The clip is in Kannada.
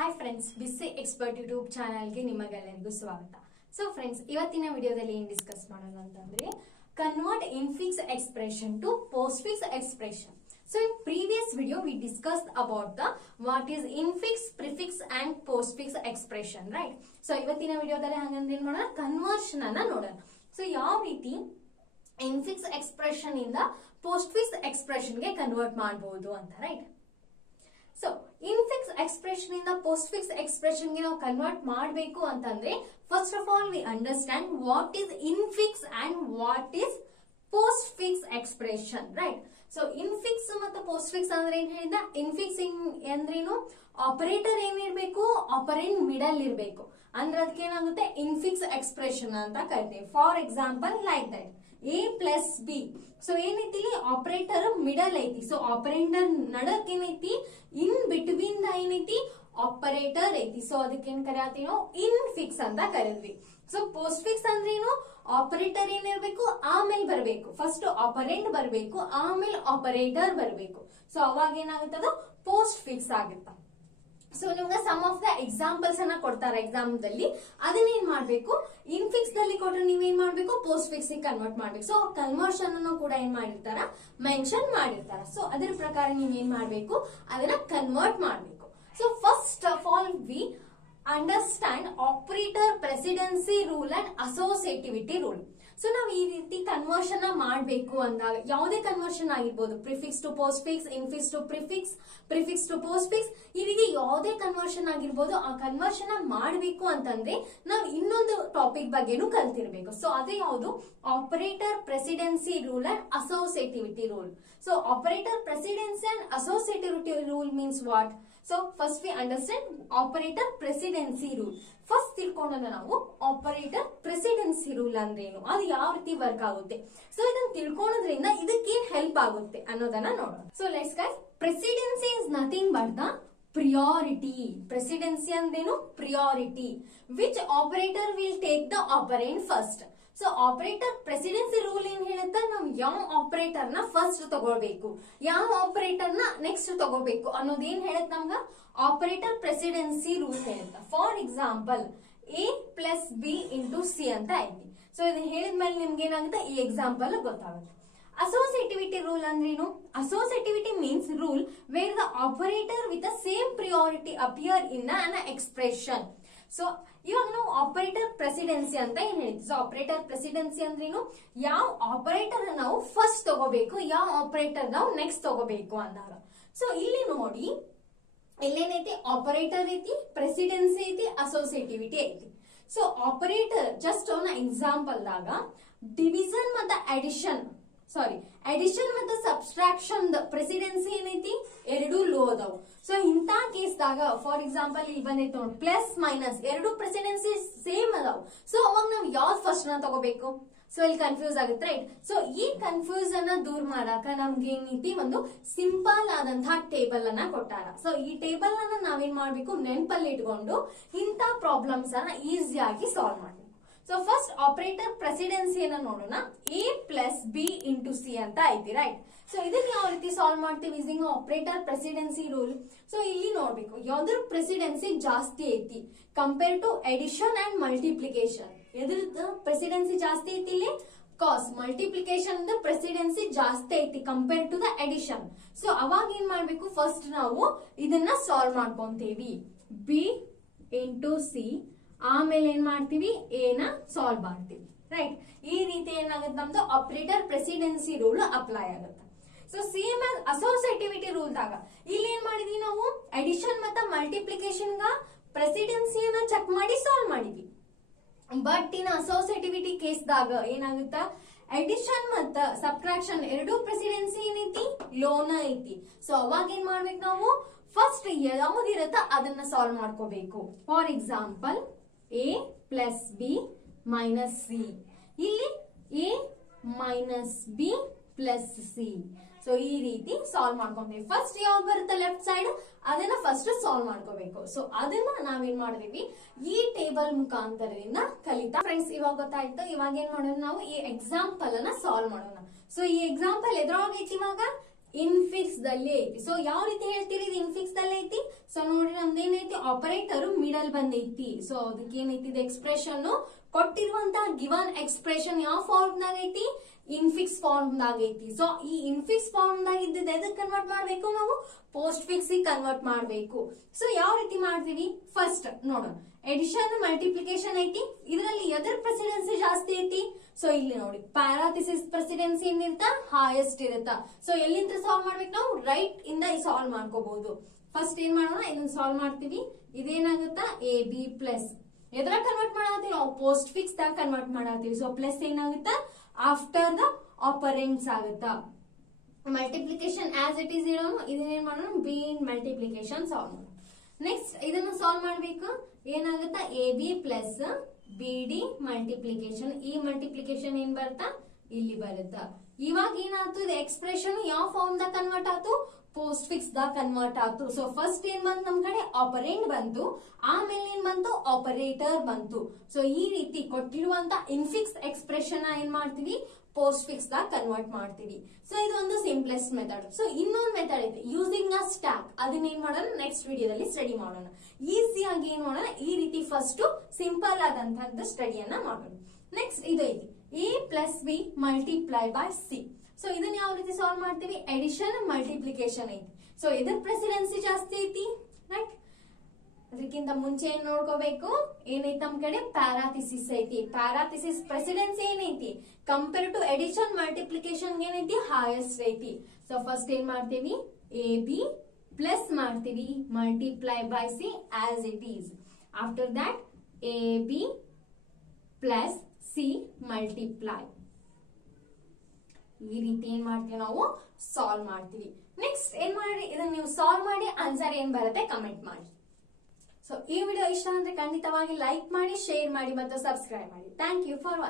ಹಾಯ್ ಫ್ರೆಂಡ್ಸ್, ಬಿಸಿ ಎಕ್ಸ್ಪರ್ಟ್ ಯೂಟ್ಯೂಬ್ ಚಾನಲ್ಗೆ ನಿಮಗೆಲ್ಲರಿಗೂ ಸ್ವಾಗತ. ಸೊ ಫ್ರೆಂಡ್ಸ್, ಇವತ್ತಿನ ವಿಡಿಯೋದಲ್ಲಿ ಏನು ಡಿಸ್ಕಸ್ ಮಾಡೋಣ ಅಂತಂದ್ರೆ convert infix expression to postfix expression. So in previous video we discussed about the what is infix, prefix and postfix expression, right? So ಇವತ್ತಿನ ವಿಡಿಯೋದಲ್ಲಿ ಹಾಗಂದ್ರೆ ಏನು ಮಾಡೋಣ, ಕನ್ವರ್ಷನ್ ಅನ್ನ ನೋಡೋಣ. ಸೊ ಯಾವ ರೀತಿ ಇನ್ಫಿಕ್ಸ್ ಎಕ್ಸ್ಪ್ರೆಷನ್ ಇಂದ ಪೋಸ್ಟ್ಫಿಕ್ಸ್ ಎಕ್ಸ್ಪ್ರೆಷನ್ ಗೆ ಕನ್ವರ್ಟ್ ಮಾಡಬಹುದು ಅಂತ, ರೈಟ್? ಸೊ ಇನ್ಫಿಕ್ಸ್ ಎಕ್ಸ್ಪ್ರೆಷನ್ ಇಂದ ಪೋಸ್ಟ್ಫಿಕ್ಸ್ ಎಕ್ಸ್ಪ್ರೆಷನ್ ಗೆ ನಾವು ಕನ್ವರ್ಟ್ ಮಾಡಬೇಕು ಅಂತಂದ್ರೆ first of all we understand what is infix and what is postfix expression, right? So infix ಮತ್ತು ಪೋಸ್ಟ್ಫಿಕ್ಸ್ ಅಂದ್ರೆ ಏನ್ ಹೇಳಿದ, ಇನ್ಫಿಕ್ಸ್ ಅಂದ್ರೇನು, ಆಪರೇಟರ್ ಏನಿರ್ಬೇಕು, ಆಪರೆಂಟ್ ಮಿಡಲ್ ಇರ್ಬೇಕು, ಅಂದ್ರೆ ಅದಕ್ಕೆ ಏನಾಗುತ್ತೆ ಇನ್ಫಿಕ್ಸ್ ಎಕ್ಸ್ಪ್ರೆಷನ್ ಅಂತ ಕರಿತೇವೆ. For example like that a plus B. So ಏನೈತಿ, ಆಪರೇಟರ್ ಮಿಡಲ್ ಐತಿ, ಸೊ ಆಪರೇಟರ್ ನಡಕ್ ಏನೈತಿ, ಇನ್ ಬಿಟ್ವೀನ್ ದ ಏನೈತಿ ಆಪರೇಟರ್ ಐತಿ, ಸೊ ಅದಕ್ಕೆ ಏನ್ ಕರಿಯಾತೀವಿ ನಾವು ಇನ್ಫಿಕ್ಸ್ ಅಂತ ಕರೆದ್ವಿ. ಸೊ ಪೋಸ್ಟ್ ಫಿಕ್ಸ್ ಅಂದ್ರೆ ಏನು, ಆಪರೇಟರ್ ಏನಿರ್ಬೇಕು ಆಮೇಲೆ ಬರಬೇಕು, ಫಸ್ಟ್ ಆಪರೆಂಟ್ ಬರಬೇಕು ಆಮೇಲೆ ಆಪರೇಟರ್ ಬರಬೇಕು, ಸೊ ಅವಾಗ ಏನಾಗುತ್ತದ ಪೋಸ್ಟ್ ಫಿಕ್ಸ್ ಆಗುತ್ತೆ. ಸೊ ನಿಮ್ಗೆ ಸಮ್ ಆಫ್ ದ ಎಕ್ಸಾಂಪಲ್ಸ್ ಅನ್ನ ಕೊಡ್ತಾರೆ ಎಕ್ಸಾಮ್ ದಲ್ಲಿ, ಅದನ್ನ ಏನ್ ಮಾಡ್ಬೇಕು, ಇನ್ಫಿಕ್ಸ್ ದಲ್ಲಿ ಕೊಟ್ರೆ ನೀವೇನ್ ಮಾಡ್ಬೇಕು, ಪೋಸ್ಟ್ ಫಿಕ್ಸ್ ಕನ್ವರ್ಟ್ ಮಾಡ್ಬೇಕು. ಸೊ ಕನ್ವರ್ಷನ್ ಅನ್ನು ಕೂಡ ಏನ್ ಮಾಡಿರ್ತಾರ, ಮೆನ್ಷನ್ ಮಾಡಿರ್ತಾರ. ಸೊ ಅದ್ರ ಪ್ರಕಾರ ನೀವ್ ಏನ್ ಮಾಡ್ಬೇಕು, ಅದನ್ನ ಕನ್ವರ್ಟ್ ಮಾಡ್ಬೇಕು. So first of all we understand operator precedence rule and associativity rule. So ನಾವು ಈ ರೀತಿ ಕನ್ವರ್ಷನ್ ಮಾಡಬೇಕು ಅಂದಾಗ ಯಾವುದೇ ಕನ್ವರ್ಷನ್ ಆಗಿರ್ಬೋದು, prefix to postfix, infix to prefix, prefix to postfix, ಈ ರೀತಿ ಯಾವುದೇ ಕನ್ವರ್ಷನ್ ಆಗಿರ್ಬೋದು, ಆ ಕನ್ವರ್ಷನ್ ಮಾಡಬೇಕು ಅಂತಂದ್ರೆ ನಾವು ಇನ್ನೊಂದು ಟಾಪಿಕ್ ಬಗ್ಗೆನೂ ಕಲ್ತಿರ್ಬೇಕು. ಸೊ ಅದೇ ಯಾವುದು, operator precedence rule and associativity rule. So operator precedence and associativity rule means what? So first we understand operator precedence rule. First ತಿಳ್ಕೊಂಡಾಗ ನಾವು ಆಪರೇಟರ್ ಪ್ರೆಸಿಡೆನ್ಸಿ ರೂಲ್ ಅಂದ್ರೆ ಏನು, ಅದು ಯಾವ ರೀತಿ ವರ್ಕ್ ಆಗುತ್ತೆ, ಸೊ ಇದನ್ನ ತಿಳ್ಕೊಳ್ಳೋದ್ರಿಂದ ಇದಕ್ಕೇನ್ ಹೆಲ್ಪ್ ಆಗುತ್ತೆ ಅನ್ನೋದನ್ನ ನೋಡೋಣ. So let's guys, precedence is nothing but the priority. Precedence ಅಂದ್ರೇನು, priority. Which operator will take the operand first. So operator precedence rule ಏನ್ ಹೇಳುತ್ತೆ, ನಾವು ಯಾವ ಆಪರೇಟರ್ ನ ಫಸ್ಟ್ ತಗೊಳ್ಬೇಕು, ಯಾವ ಆಪರೇಟರ್ ನ ನೆಕ್ಸ್ಟ್ ತಗೋಬೇಕು ಅನ್ನೋದೇನ್ ಹೇಳುತ್ತೆ ನಮ್ಗ, ಆಪರೇಟರ್ ಪ್ರೆಸಿಡೆನ್ಸಿ ರೂಲ್ ಹೇಳುತ್ತೆ. For example A plus B into C ಅಂತ ಐತಿ. ಸೊ ಇದನ್ನ ಹೇಳಿದ್ಮೇಲೆ ನಿಮ್ಗೆ ಏನಾಗುತ್ತೆ, ಈ ಎಕ್ಸಾಂಪಲ್ ಗೊತ್ತಾಗುತ್ತೆ. ಅಸೋಸಿಯೇಟಿವಿಟಿ ರೂಲ್ ಅಂದ್ರೇನು, associativity means rule where the operator with the same priority appear in an expression. So ಇವಾಗ ನಾವು ಆಪರೇಟರ್ ಪ್ರೆಸಿಡೆನ್ಸಿ ಅಂತ ಏನ್ ಹೇಳಿದ್ವಿ. ಸೊ ಆಪರೇಟರ್ ಪ್ರೆಸಿಡೆನ್ಸಿ ಅಂದ್ರೇನು, ಯಾವ ಆಪರೇಟರ್ ನಾವು ಫಸ್ಟ್ ತಗೋಬೇಕು, ಯಾವ ಆಪರೇಟರ್ ನಾವು ನೆಕ್ಸ್ಟ್ ತಗೋಬೇಕು ಅಂದಾಗ. ಸೊ ಇಲ್ಲಿ ನೋಡಿ, ಇಲ್ಲೇನೈತಿ, ಆಪರೇಟರ್ ಐತಿ, ಪ್ರೆಸಿಡೆನ್ಸಿ ಐತಿ, ಅಸೋಸಿಯೇಟಿವಿಟಿ ಐತಿ. ಸೊ ಆಪರೇಟರ್ ಜಸ್ಟ್ ಅವನ ಎಕ್ಸಾಂಪಲ್ ದಾಗ ಡಿವಿಷನ್ ಮತ್ತು ಅಡಿಷನ್ ಮತ್ತು ಸಬ್ಸ್ಟ್ರಾಕ್ಷನ್ ಪ್ರೆಸಿಡೆನ್ಸಿ ಏನೈತಿ, ಎರಡು ಲೋ ಅದಾವು. ಸೊ ಇಂತ ಕೇಸ್ದಾಗ ಫಾರ್ ಎಕ್ಸಾಂಪಲ್ ಇಲ್ಲಿ ಬಂದೈತಿ ನೋಡಿ, ಪ್ಲಸ್ ಮೈನಸ್ ಎರಡು ಪ್ರೆಸಿಡೆನ್ಸಿ ಸೇಮ್ ಅದಾವು. ಸೊ ಅವಾಗ ನಾವು ಯಾವ್ದು ಫಸ್ಟ್ ನ ತಗೋಬೇಕು, ಸೊ ಇಲ್ಲಿ ಕನ್ಫ್ಯೂಸ್ ಆಗುತ್ತೆ, ರೈಟ್? ಸೊ ಈ ಕನ್ಫ್ಯೂಸ್ ಅನ್ನ ದೂರ ಮಾಡಾಕ ನಮ್ಗೆ ಏನೈತಿ, ಒಂದು ಸಿಂಪಲ್ ಆದಂತಹ ಟೇಬಲ್ ಅನ್ನ ಕೊಟ್ಟಾರ. ಸೊ ಈ ಟೇಬಲ್ ಅನ್ನ ನಾವೇನ್ ಮಾಡ್ಬೇಕು, ನೆನಪಲ್ಲಿ ಇಟ್ಕೊಂಡು ಇಂತ ಪ್ರಾಬ್ಲಮ್ಸ್ ಅನ್ನ ಈಸಿಯಾಗಿ ಸಾಲ್ವ್ ಮಾಡ್ಬೇಕು. ಸೊ ಫಸ್ಟ್ ಆಪರೇಟರ್ ಪ್ರೆಸಿಡೆನ್ಸಿ ಅನ್ನ ನೋಡೋಣ. A plus B into C ಅಂತ ಐತಿ, ರೈಟ್? ಸೊ ಇದನ್ನ ಯಾವ ರೀತಿ ಸಾಲ್ವ್ ಮಾಡ್ತೀವಿ, using operator precedence rule. So ಇಲ್ಲಿ ನೋಡ್ಬೇಕು, ಯಾವ್ದ್ರ ಪ್ರೆಸಿಡೆನ್ಸಿ ಜಾಸ್ತಿ ಐತಿ compare to addition and multiplication. ಎದ್ರದ್ದು ಪ್ರೆಸಿಡೆನ್ಸಿ ಜಾಸ್ತಿ ಐತಿ ಇಲ್ಲಿ, ಕಾಸ್ ಮಲ್ಟಿಪ್ಲಿಕೇಶನ್ ಪ್ರೆಸಿಡೆನ್ಸಿ ಜಾಸ್ತಿ ಐತಿ compare to the addition. So ಅವಾಗ ಏನ್ ಮಾಡ್ಬೇಕು, ಫಸ್ಟ್ ನಾವು ಇದನ್ನ ಸಾಲ್ವ್ ಮಾಡ್ಕೊಂತೀವಿ, ಬಿ ಇಂಟು ಸಿ, ಆಮೇಲೆ ಏನ್ ಮಾಡ್ತೀವಿ, ಎ ನ ಸಾಲ್ವ್ ಮಾಡ್ತೀವಿ, ರೈಟ್? ಈ ರೀತಿ ಏನಾಗುತ್ತೆ, ನಮ್ದು ಆಪರೇಟರ್ ಪ್ರೆಸಿಡೆನ್ಸಿ ರೂಲ್ ಅಪ್ಲೈ ಆಗುತ್ತೆ. ಸೊ ಸೇಮ್ ಆಸ್ ಅಸೋಸಿಯೇಟಿವಿಟಿ ರೂಲ್ ದಾಗ ಇಲ್ಲಿ ಏನ್ ಮಾಡಿದ್ವಿ, ನಾವು ಅಡಿಷನ್ ಮತ್ತು ಮಲ್ಟಿಪ್ಲಿಕೇಶನ್ ಗ ಪ್ರೆಸಿಡೆನ್ಸಿಯನ್ನ ಚೆಕ್ ಮಾಡಿ ಸಾಲ್ವ್ ಮಾಡಿದ್ವಿ. ಬಟ್ ಇನ್ ಅಸೋಸಿಯೇಟಿವಿಟಿ ಕೇಸ್ ದಾಗ ಏನಾಗುತ್ತ, ಅಡಿಷನ್ ಮತ್ತ ಸಬ್ಟ್ರಾಕ್ಷನ್ ಎರಡು ಪ್ರೆಸಿಡೆನ್ಸಿ ಏನೈತಿ, ಲೋನ ಐತಿ. ಸೊ ಅವಾಗ ಏನ್ ಮಾಡ್ಬೇಕು, ನಾವು ಫಸ್ಟ್ ಯಾವ್ದಿರತ್ತ ಅದನ್ನ ಸಾಲ್ವ್ ಮಾಡ್ಕೋಬೇಕು. For example A plus B minus C, ಇಲ್ಲಿ A minus B plus C. So ಈ ರೀತಿ ಸಾಲ್ವ್ ಮಾಡ್ಕೊಂತೀವಿ. ಫಸ್ಟ್ ಯಾವ್ದು ಬರುತ್ತೆ ಲೆಫ್ಟ್ ಸೈಡ್, ಅದನ್ನ ಫಸ್ಟ್ ಸಾಲ್ವ್ ಮಾಡ್ಕೋಬೇಕು. ಸೊ ಅದನ್ನ ನಾವೇನ್ ಮಾಡಿದೀವಿ, ಈ ಟೇಬಲ್ ಮುಖಾಂತರದಿಂದ ಕಲಿತಾ. ಫ್ರೆಂಡ್ಸ್, ಇವಾಗ ಗೊತ್ತಾಯ್ತು. ಇವಾಗ ಏನ್ ಮಾಡೋಣ, ನಾವು ಈ ಎಕ್ಸಾಂಪಲ್ ಅನ್ನ ಸಾಲ್ವ್ ಮಾಡೋಣ. ಸೊ ಈ ಎಕ್ಸಾಂಪಲ್ ಎದ್ರಾಗೈತಿ, ಇವಾಗ ಇನ್ಫಿಕ್ಸ್ ದಲ್ಲಿ ಐತಿ. ಸೊ ಯಾವ ರೀತಿ ಹೇಳ್ತೀರಿ ಇದು ಇನ್ಫಿಕ್ಸ್ ದಲ್ಲಿ ಐತಿ? ಸೊ ನೋಡ್ರಿ ನಮ್ದೇನೈತಿ ಆಪರೇಟರ್ ಮಿಡಲ್ ಬಂದೈತಿ. ಸೊ ಅದಕ್ಕೆ ಏನೈತಿ ಇದು ಎಕ್ಸ್ಪ್ರೆಷನ್ ಕೊಟ್ಟಿರುವಂತ ಗಿವನ್ ಎಕ್ಸ್ಪ್ರೆಷನ್ ಯಾವ ಫಾರ್ಮ್ ದಾಗ ಐತಿ? ಇನ್ಫಿಕ್ಸ್ ಫಾರ್ಮ್ ದಾಗ ಐತಿ. ಸೊ ಈ ಇನ್ಫಿಕ್ಸ್ ಫಾರ್ಮ್ ದಾಗ ಇದ್ದಿದ್ದು ಎದಕ್ಕೆ ಕನ್ವರ್ಟ್ ಮಾಡ್ಬೇಕು ನಾವು? ಪೋಸ್ಟ್ ಫಿಕ್ಸ್ ಕನ್ವರ್ಟ್ ಮಾಡ್ಬೇಕು. ಸೊ ಯಾವ ರೀತಿ ಮಾಡ್ತೀವಿ? ಫಸ್ಟ್ ನೋಡೋಣ. ಎಡಿಷನ್ ಮಲ್ಟಿಪ್ಲಿಕೇಶನ್ ಐತಿ, ಇದರಲ್ಲಿ ಎದರ್ ಪ್ರೆಸಿಡೆನ್ಸಿ ಜಾಸ್ತಿ ಐತಿ? ಸೊ ಇಲ್ಲಿ ನೋಡಿ ಪ್ಯಾರಾಥಿಸಿಸ್ ಪ್ರೆಸಿಡೆನ್ಸಿ ಏನಿರ್ತ ಹೈಯೆಸ್ಟ್ ಇರುತ್ತ. ಸೊ ಎಲ್ಲಿಂದ ಸಾಲ್ವ್ ಮಾಡ್ಬೇಕು ನಾವು? ರೈಟ್ ಇಂದ ಸಾಲ್ವ್ ಮಾಡ್ಕೋಬಹುದು. ಫಸ್ಟ್ ಏನ್ ಮಾಡೋಣ, ಇದನ್ನ ಸಾಲ್ವ್ ಮಾಡ್ತೀವಿ. ಇದೇನಾಗುತ್ತಾ? ಎ ಬಿ ಪ್ಲಸ್ ಎದ್ರ ಕನ್ವರ್ಟ್ ಮಾಡತ್ತೀವಿ ನಾವು? ಪೋಸ್ಟ್ ಫಿಕ್ಸ್ ದಾಗ ಕನ್ವರ್ಟ್ ಮಾಡತ್ತೀವಿ. ಸೊ ಪ್ಲಸ್ ಏನಾಗುತ್ತಾ? ಆಫ್ಟರ್ ದ ಆಪರೆಂಟ್ಸ್ ಆಗುತ್ತಾ. ಮಲ್ಟಿಪ್ಲಿಕೇಶನ್ ಆಸ್ ಇಟ್ ಈಸ್ ಇರೋನು ಇದನ್ನೇನ್ ಮಾಡೋಣ? ಬಿ ಇನ್ ಮಲ್ಟಿಪ್ಲಿಕೇಶನ್ ಸಾಲ್ವ್ ಮಾಡೋಣ. ನೆಕ್ಸ್ಟ್ ಇದನ್ನು ಸಾಲ್ವ್ ಮಾಡ್ಬೇಕು. ಏನಾಗುತ್ತಾ? A B plus B D multiplication. ಈ ಮಲ್ಟಿಪ್ಲಿಕೇಶನ್ ಏನ್ ಬರುತ್ತಾ? ಇಲ್ಲಿ ಬರುತ್ತಾ. ಇವಾಗ ಏನಾಯ್ತು? ಇದು ಎಕ್ಸ್ಪ್ರೆಷನ್ ಯಾವ ಫಾರ್ಮ್ ದಾಗ ಕನ್ವರ್ಟ್ ಆಯ್ತು? ಪೋಸ್ಟ್ ಫಿಕ್ಸ್ ದಾಗ ಕನ್ವರ್ಟ್ ಆಯ್ತು. ಸೊ ಫಸ್ಟ್ ಏನ್ ಬಂತು ನಮ್ ಕಡೆ? ಆಪರೆಂಟ್ ಬಂತು. ಆಮೇಲೆ ಏನ್ ಬಂತು? ಆಪರೇಟರ್ ಬಂತು. ಸೊ ಈ ರೀತಿ ಕೊಟ್ಟಿರುವಂತ ಇನ್ಫಿಕ್ಸ್ ಎಕ್ಸ್ಪ್ರೆಷನ್ ಏನ್ ಮಾಡ್ತೀವಿ? ಪೋಸ್ಟ್ ಫಿಕ್ಸ್ ದಾಗ ಕನ್ವರ್ಟ್ ಮಾಡ್ತೀವಿ. ಸೊ ಇದು ಒಂದು ಸಿಂಪ್ಲೆಸ್ಟ್ ಮೆಥಡ್. ಸೊ ಇನ್ನೊಂದು ಮೆಥಡ್ ಐತೆ ಯೂಸಿಂಗ್ ಅ ಸ್ಟ್ಯಾಕ್. ಅದನ್ನ ಏನ್ ಮಾಡೋಣ? ನೆಕ್ಸ್ಟ್ ವಿಡಿಯೋದಲ್ಲಿ ಸ್ಟಡಿ ಮಾಡೋಣ. ಈಸಿಯಾಗಿ ಏನ್ ಮಾಡೋಣ? ಈ ರೀತಿ ಫಸ್ಟ್ ಸಿಂಪಲ್ ಆದಂತಹದ್ದು ಸ್ಟಡಿಯನ್ನ ಮಾಡೋಣ. ನೆಕ್ಸ್ಟ್ ಇದು ಐತಿ A plus B multiply by C. So ಇದನ್ನ ಯಾವ ರೀತಿ ಸಾಲ್ವ್ ಮಾಡ್ತೀವಿ? ಎಡಿಷನ್ ಮಲ್ಟಿಪ್ಲಿಕೇಶನ್ ಐತಿ. ಸೊ ಇದ್ರ ಪ್ರೆಸಿಡೆನ್ಸಿ ಜಾಸ್ತಿ ಐತಿ, ರೈಟ್? ಅದಕ್ಕಿಂತ ಮುಂಚೆ ಏನ್ ನೋಡ್ಕೋಬೇಕು? ಏನೈತಿ ನಮ್ ಕಡೆ? ಪ್ಯಾರಾಥಿಸಿಸ್ ಐತಿ. ಪ್ಯಾರಾಥಿಸಿಸ್ ಪ್ರೆಸಿಡೆನ್ಸಿ ಏನೈತಿ? ಕಂಪೇರ್ ಟು ಎಡಿಷನ್ ಮಲ್ಟಿಪ್ಲಿಕೇಶನ್ ಏನೈತಿ? ಹೈಯೆಸ್ಟ್ ಐತಿ. ಸೊ ಫಸ್ಟ್ ಏನ್ ಮಾಡ್ತೀವಿ? ಎ ಬಿ ಪ್ಲಸ್ ಮಾಡ್ತೀವಿ multiply by C as it is. After that A B plus C multiply. ಈ ರೀತಿ ಏನ್ ಮಾಡ್ತೀವಿ ನಾವು? ಸಾಲ್ವ್ ಮಾಡ್ತೀವಿ. ನೆಕ್ಸ್ಟ್ ಏನ್ ಮಾಡಿ ಇದನ್ನ ನೀವು ಸಾಲ್ವ್ ಮಾಡಿ ಆನ್ಸರ್ ಏನ್ ಬರುತ್ತೆ ಕಮೆಂಟ್ ಮಾಡಿ. ಸೊ ಈ ವಿಡಿಯೋ ಇಷ್ಟ ಅಂದ್ರೆ ಖಂಡಿತವಾಗಿ ಲೈಕ್ ಮಾಡಿ, ಶೇರ್ ಮಾಡಿ ಮತ್ತು ಸಬ್ಸ್ಕ್ರೈಬ್ ಮಾಡಿ. Thank you for watching.